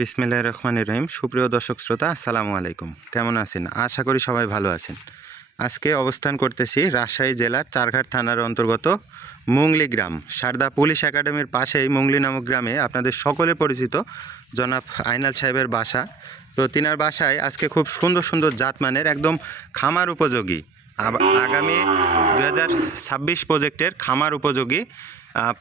বিসমিল্লাহির রহমানির রহিম। সুপ্রিয় দর্শক শ্রোতা, আসসালামু আলাইকুম। কেমন আছেন? আশা করি সবাই ভালো আছেন। আজকে অবস্থান করতেছি রাজশাহী জেলার চারঘাট থানার অন্তর্গত মুংলি গ্রাম। সারদা পুলিশ একাডেমির পাশেই মুংলি নামক গ্রামে আপনাদের সকলে পরিচিত জনাব আইনাল সাহেবের বাসা। তো তিনার বাসায় আজকে খুব সুন্দর সুন্দর জাতমানের একদম খামার উপযোগী আগামী 2026 প্রজেক্টের খামার উপযোগী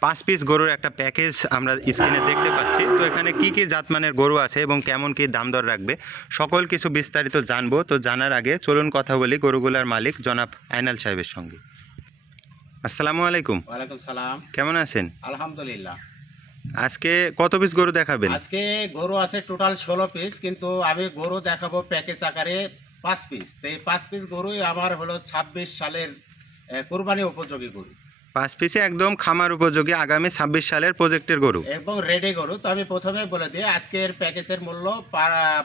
5 পিস গরুর একটা প্যাকেজ আমরা স্ক্রিনে দেখতে পাচ্ছি। তো এখানে কি কি জাতমানের গরু আছে এবং কেমন কি দাম দর রাখবে সকল কিছু বিস্তারিত জানবো। তো জানার আগে চলুন কথা বলি গরুগুলার মালিক জনাব আইনাল সাহেবের সঙ্গে। আসসালামু আলাইকুম। ওয়ালাইকুম সালাম। কেমন আছেন? আলহামদুলিল্লাহ। আজকে কত পিস গরু দেখাবেন? আজকে গরু আছে টোটাল 16 পিস, কিন্তু আমি গরু দেখাবো প্যাকেজ আকারে 5 পিস। তো এই 5 পিস গরুই আমার হলো 26 সালের কুরবানি উপযোগী গরু। 5 পিসে একদম খামার উপযোগী আগামী 26 সালের প্রজেক্টের গরু এবং রেডি গরু। তো আমি প্রথমে বলে দিই, আজকের প্যাকেজের মূল্য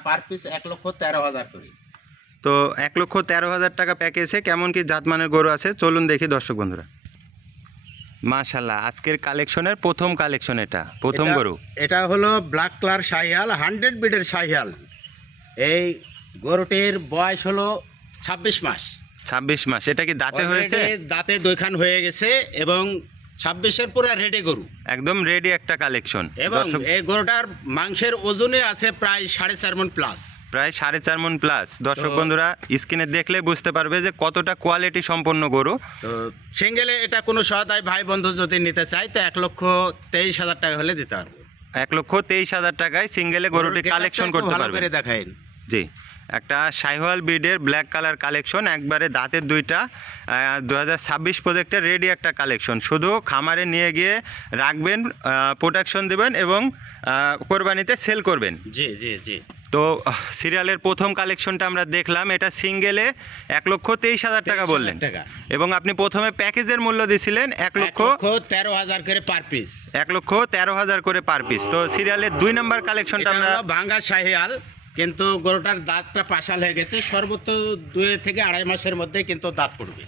পার পিস 1,13,000 করে। তো 1,13,000 টাকা প্যাকেজে কেমন কি জাতমানের গরু আছে চলুন দেখি দর্শক বন্ধুরা। মাশাআল্লাহ, আজকের কালেকশনের প্রথম কালেকশন, এটা প্রথম গরু। এটা হলো ব্ল্যাক কালার শাহিয়াল, 100 বিডের শাহিয়াল। এই গরুটির বয়স হলো 26 মাস। 26 মাস। এটা কি দাঁতে হয়েছে? দাঁতে 2 খান হয়ে গেছে এবং 26-এর পুরো রেডি গরু, একদম রেডি একটা কালেকশন। এবং এই গরুটার মাংসের ওজনে আছে প্রায় 4.5 মণ প্লাস। প্রায় 4.5 মণ প্লাস। দর্শক বন্ধুরা স্ক্রিনে দেখলে বুঝতে পারবে যে কতটা কোয়ালিটি সম্পন্ন গরু। তো সিঙ্গেলে এটা কোনো সহায় ভাই বন্ধু যদি নিতে চায় তো 1,23,000 টাকা হলে দিতে পারবো। 1,23,000 টাকায় সিঙ্গেলে গরুটি কালেকশন করতে পারবে। দেখাইন। জি, একটা শাহিওয়াল ব্রিডের ব্ল্যাক কালার কালেকশন, একবারে দাঁতের দুইটা, 2026 প্রজেক্টের রেডি একটা কালেকশন। শুধু খামারে নিয়ে গিয়ে রাখবেন, প্রোটেকশন দেবেন এবং কোরবানিতে সেল করবেন। জি জি জি। তো সিরিয়ালের প্রথম কালেকশনটা আমরা দেখলাম, এটা সিঙ্গেলে 1,23,000 টাকা বললেন, এবং আপনি প্রথমে প্যাকেজের মূল্য দিয়েছিলেন 1,13,000 করে পার পিস। 1,13,000 করে পার পিস। তো সিরিয়ালের 2 নম্বর কালেকশনটা আমরা ভাঙ্গা শাহিয়াল, কিন্তু গরুটার দাঁতটা পাশাল হয়ে গেছে। সর্বোচ্চ 2 থেকে 2.5 মাসের মধ্যে কিন্তু দাঁত পড়বে।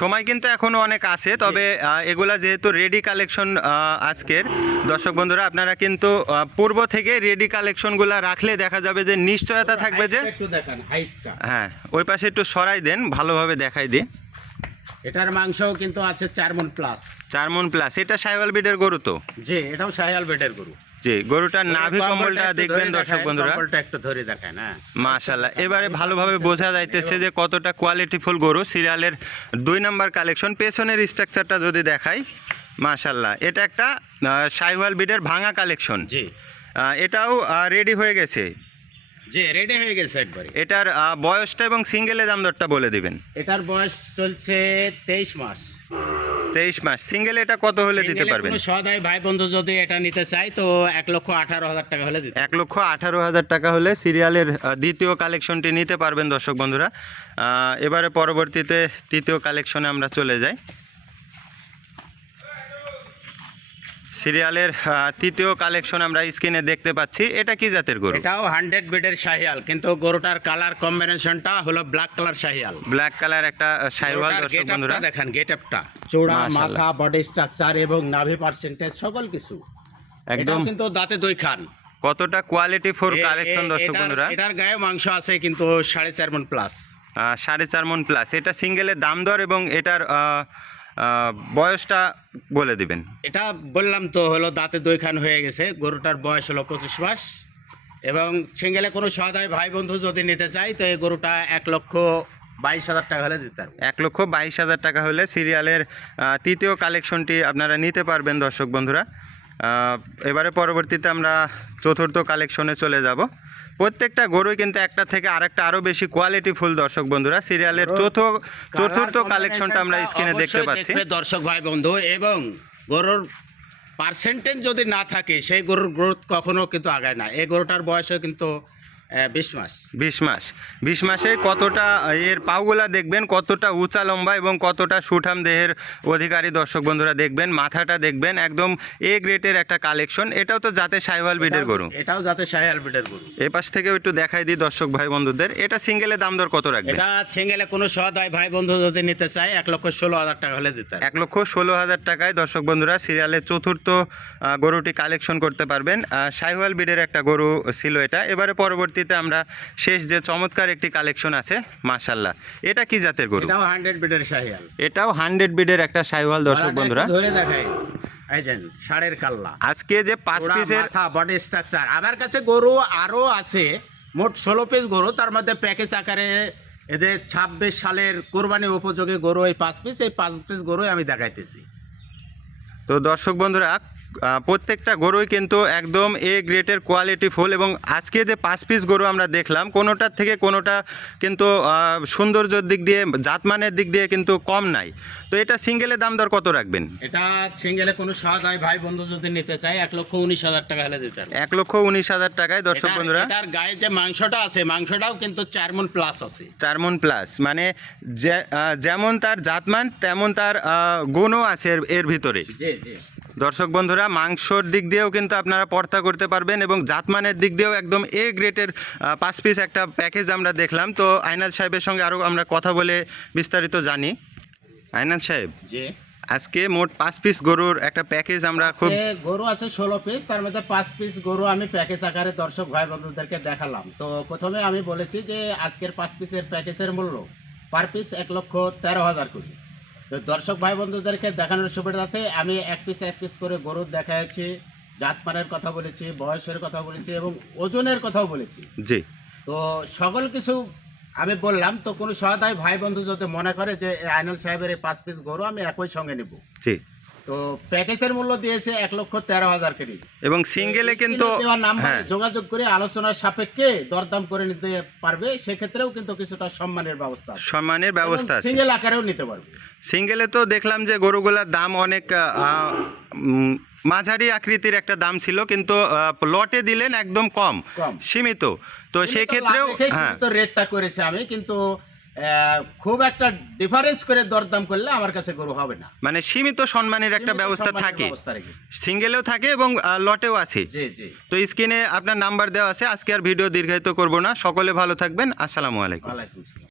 সময় কিন্তু এখনও অনেক আছে, তবে এগুলা যেহেতু রেডি কালেকশন আজকের, দর্শক বন্ধুরা আপনারা কিন্তু পূর্ব থেকে রেডি কালেকশনগুলো রাখলে দেখা যাবে যে নিশ্চয়তা থাকবে যে একটু দেখান হাইটটা। হ্যাঁ, ওই পাশে একটু সরাই দেন, ভালোভাবে দেখাই দিই। এটার মাংসও কিন্তু আছে 4 মণ প্লাস। 4 মণ প্লাস। এটা শাহিওয়াল ব্রিডের গরু তো? জি, এটাও শাহিওয়াল ব্রিডের গরু। জি, গরুটার নাভি কম্বলটা দেখবেন দর্শক বন্ধুরা। কম্বলটা একটু ধরে দেখায় না। মাশাআল্লাহ, এবারে ভালোভাবে বোঝা যাইতেছে যে কতটা কোয়ালিটিফুল গরু। সিরিয়ালের 2 নম্বর কালেকশন, পেছনের স্ট্রাকচারটা যদি দেখাই, মাশাআল্লাহ এটা একটা শাহিওয়াল ব্রিডের ভাঙা কালেকশন। জি, এটাও রেডি হয়ে গেছে। জি, রেডি হয়ে গেছে একবারে। এটার বয়সটা এবং সিঙ্গেলের দাম দরটা বলে দিবেন। এটার বয়স চলছে 23 মাস। 23 মাস। সিঙ্গেল এটা কত হলে দিতে পারবেন? কোনো সহায় ভাই বন্ধু যদি এটা নিতে চায় তো 1,18,000 টাকা হলে দিতে। 1,18,000 টাকা হলে সিরিয়ালের দ্বিতীয় কালেকশনটি নিতে পারবেন দর্শক বন্ধুরা। এবারে পরবর্তীতে তৃতীয় কালেকশনে আমরা চলে যাই। সিরিয়ালের তৃতীয় কালেকশন আমরা স্ক্রিনে দেখতে পাচ্ছি। এটা কি জাতের গরু? এটাও 100 বিডের শাহিয়াল, কিন্তু গরুটার কালার কম্বিনেশনটা হলো black colour Sahiwal. Black colour একটা শাহিওয়াল। দর্শক বন্ধুরা দেখেন গেটআপটা, চূড়া, মাশাআল্লাহ, মাথা, বডি স্ট্রাকচার এবং নাভি পার্সেন্টেজ সকল কিছু একদম। কিন্তু দাঁতে 2 খান। কতটা কোয়ালিটি ফর কালেকশন দর্শক বন্ধুরা। এটার গায়ে মাংস আছে কিন্তু 4.5 মণ প্লাস। 4.5 মণ প্লাস। এটা সিঙ্গেলের দাম দর এবং এটার বয়সটা বলে দিবেন। এটা বললাম তো হলো দাঁতে 2 খান হয়ে গেছে। গরুটার বয়স হলো 25 মাস, এবং সিঙ্গেলে কোনো সহায় ভাই বন্ধু যদি নিতে চায় তো এই গরুটা 1,22,000 টাকা হলে দিতে পারবে। 1,22,000 টাকা হলে সিরিয়ালের তৃতীয় কালেকশনটি আপনারা নিতে পারবেন দর্শক বন্ধুরা। এবারে পরবর্তীতে আমরা চতুর্থ কালেকশনে চলে যাব। প্রত্যেকটা গরুই কিন্তু একটা থেকে আরেকটা আরও বেশি কোয়ালিটি ফুল দর্শক বন্ধুরা। সিরিয়ালের চতুর্থ কালেকশনটা আমরা স্ক্রিনে দেখতে পাচ্ছি দর্শক ভাই বন্ধু। এবং গরুর পার্সেন্টেজ যদি না থাকে সেই গরুর গ্রোথ কখনো কিন্তু আগায় না। এই গরুটার বয়সও কিন্তু 20 মাস। 20 মাসে কতটা এর পাগুলা দেখবেন, কতটা উঁচা লম্বা এবং কতটা সুঠাম দেহের অধিকারী দর্শক বন্ধুরা দেখবেন, মাথাটা দেখবেন একদম এ গ্রেডের একটা কালেকশন। এটাও তো জাতে সাহিওয়াল ব্রিডের গরু। এটাও যাতে শাহিওয়াল ব্রিডের গরু। এ পাশ থেকেও একটু দেখাই দিই দর্শক ভাই বন্ধুদের। এটা সিঙ্গেলে দাম দর কত রাখবেন? এটা ছেঙ্গেলে কোনো সহায় ভাই বন্ধু যদি নিতে চায় 1,16,000 টাকা হলে দিতে হবে। 1,16,000 টাকায় দর্শক বন্ধুরা সিরিয়ালের চতুর্থ গরুটি কালেকশন করতে পারবেন। সাহিওয়াল ব্রিডের একটা গরু ছিল এটা। এবারে পরবর্তীতে আমরা শেষ যে চমৎকার একটি কালেকশন আছে, মাশাআল্লাহ। এটা কি জাতের গরু? এটাও 100 ব্রিডের শাহিওয়াল। এটাও 100 ব্রিডের একটা সাহিওয়াল দর্শক বন্ধুরা। ধরে দেখাই, এই যে ষাঁড়ের কাল্লা, আজকে যে 5 পিসের মাথা, বডি স্ট্রাকচার। আমার কাছে গরু আরো আছে, মোট 16 পিস গরু। তার মধ্যে প্যাকেজ আকারে এদের 26 সালের কোরবানি উপযোগী গরু এই 5 পিস। এই 5 পিস গরুই আমি দেখাইতেছি। তো দর্শক বন্ধুরা প্রত্যেকটা গরুই কিন্তু একদম এ গ্রেটের কোয়ালিটি ফুল, এবং আজকে যে 5 পিস গরু আমরা দেখলাম কোনোটার থেকে কোনোটা কিন্তু সৌন্দর্যের দিক দিয়ে, জাতমানের দিক দিয়ে কিন্তু কম নাই। তো এটা সিঙ্গেলের দাম দর কত রাখবেন? এটা সিঙ্গেলে কোনো সহায় ভাই বন্ধু যদি নিতে চায় 1,19,000 টাকা হলে দিতে হবে। 1,19,000 টাকায় দর্শক বন্ধুরা। এটার গায়ে যে মাংসটা আছে, মাংসটাও কিন্তু 4 মণ প্লাস আছে। 4 মণ প্লাস, মানে যেমন তার জাতমান তেমন তার গুণও আছে এর ভিতরে। জি জি। দর্শক বন্ধুরা মাংসর দিক দিয়েও কিন্তু আপনারা পর্তা করতে পারবেন, এবং জাতমানের দিক দিয়েও একদম এ গ্রেটের 5 পিস একটা প্যাকেজ আমরা দেখলাম। তো আইনাল সাহেবের সঙ্গে আরও আমরা কথা বলে বিস্তারিত জানি। আইনাল সাহেব, জি, আজকে মোট 5 পিস গরুর একটা প্যাকেজ আমরা খুব গরু আছে 16 পিস। তার মধ্যে 5 পিস গরু আমি প্যাকেজ আকারে দর্শক ভাই বন্ধুদেরকে দেখালাম। তো প্রথমে আমি বলেছি যে আজকের 5 পিসের প্যাকেজের মূল্য পার পিস 1,13,000 করে। তো দর্শক ভাই বন্ধুদেরকে দেখানোর সুবিধাতে আমি এক পিস করে গরু দেখাচ্ছি, জাতমানের কথা বলেছি, বয়সের কথা বলেছি এবং ওজনের কথাও বলেছি। জি। তো সকল কিছু আমি বললাম। তো কোনো সহায় ভাই বন্ধু যদি মনে করে যে আইনাল সাহেবের এই 5 পিস গরু আমি একই সঙ্গে নিব, জি, তো প্যাকেজের মূল্য দিয়েছে 1,13,000 করে। এবং সিঙ্গেলে কিন্তু হ্যাঁ, যোগাযোগ করে আলোচনার সাপেক্ষে দরদাম করে নিতে পারবে। সেক্ষেত্রেও কিন্তু কিছুটা সম্মানের ব্যবস্থা আছে, সম্মানের ব্যবস্থা আছে। সিঙ্গেল আকারেও নিতে পারবে। সিঙ্গেলে তো দেখলাম যে গরুগুলার দাম অনেক মাঝারি আকৃতির একটা দাম ছিল, কিন্তু লটে দিলেন একদম কম, সীমিত। তো সেক্ষেত্রেও হ্যাঁ, তো রেটটা করেছে আমি, কিন্তু খুব একটা ডিফারেন্স করে দরদাম করলে আমার কাছে গরু হবে না। মানে সীমিত সম্মানের একটা ব্যবস্থা থাকে, রেখেছি। সিঙ্গেলেও থাকে এবং লটেও আছে। জি জি। তো স্ক্রিনে আপনার নাম্বার দেওয়া আছে। আজকে আর ভিডিও দীর্ঘায়িত করব না। সকলে ভালো থাকবেন। আসসালামু আলাইকুম। ওয়ালাইকুম আসসালাম।